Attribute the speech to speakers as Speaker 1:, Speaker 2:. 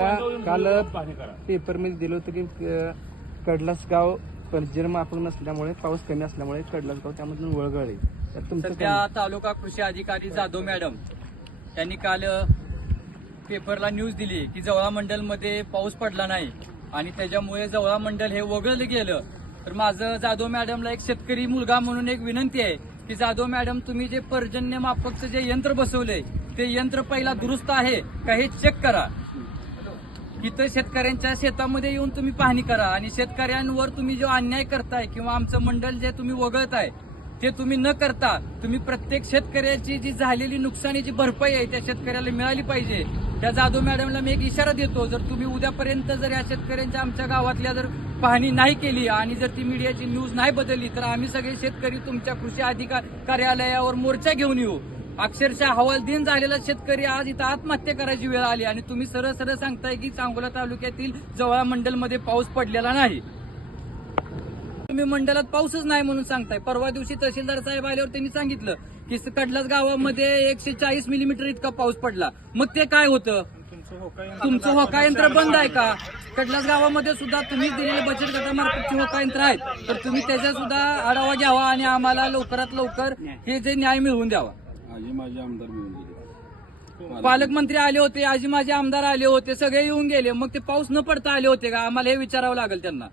Speaker 1: काल पेपरमध्ये दिलं होतं की कडलास गाव पर्जन्य माफक नसल्यामुळे पाऊस कमी असल्यामुळे कडलास गाव त्यामधून वळगळ आहे तर
Speaker 2: सध्या तालुका कृषी अधिकारी जाधव मॅडम त्यांनी काल पेपरला न्यूज दिली की जवळा मंडलमध्ये पाऊस पडला नाही आणि त्याच्यामुळे जवळा मंडल हे वगळलं गेलं. तर माझं जाधव मॅडमला एक शेतकरी मुलगा म्हणून एक विनंती आहे की जाधव मॅडम तुम्ही जे पर्जन्य मापकचं जे यंत्र बसवलंय ते यंत्र पहिला दुरुस्त आहे का हे चेक करा. इथं शेतकऱ्यांच्या शेतामध्ये येऊन तुम्ही पाहणी करा आणि शेतकऱ्यांवर तुम्ही जो अन्याय करताय किंवा आमचं मंडळ जे तुम्ही वगळताय ते तुम्ही न करता तुम्ही प्रत्येक शेतकऱ्याची जी झालेली नुकसानीची भरपाई आहे त्या शेतकऱ्याला मिळाली पाहिजे. त्या जाधव मॅडमला मी एक इशारा देतो जर तुम्ही उद्यापर्यंत जर या शेतकऱ्यांच्या आमच्या गावातल्या जर पाहणी नाही केली आणि जर ती मीडियाची न्यूज नाही बदलली तर आम्ही सगळे शेतकरी तुमच्या कृषी अधिकार कार्यालयावर मोर्चा घेऊन येऊ. अक्षरशः हवालदिन झालेला शेतकरी आज इथं आत्महत्या करायची वेळ आली आणि तुम्ही सरळ सरळ सांगताय की सांगोला तालुक्यातील जवळा मंडलमध्ये पाऊस पडलेला नाही. तुम्ही मंडळात पाऊसच नाही म्हणून सांगताय. परवा दिवशी तहसीलदार साहेब आल्यावर त्यांनी सांगितलं की कडलाच गावामध्ये एकशे चाळीस मिलीमीटर इतका पाऊस पडला. मग ते काय होतं? तुमचं होका यंत्र बंद आहे का? कडलास गावामध्ये सुद्धा तुम्ही दिलेले बचत गटामार्फतचे होका यंत्र आहेत. तर तुम्ही त्याचा सुद्धा आढावा घ्यावा आणि आम्हाला लवकरात लवकर हे जे न्याय मिळवून द्यावा.
Speaker 3: आजी माझे आमदार मिळून गेले.
Speaker 2: पालकमंत्री आले होते आजी माझे आमदार आले होते सगळे येऊन गेले. मग ते पाऊस न पडता आले होते का? आम्हाला हे विचारावं लागेल त्यांना.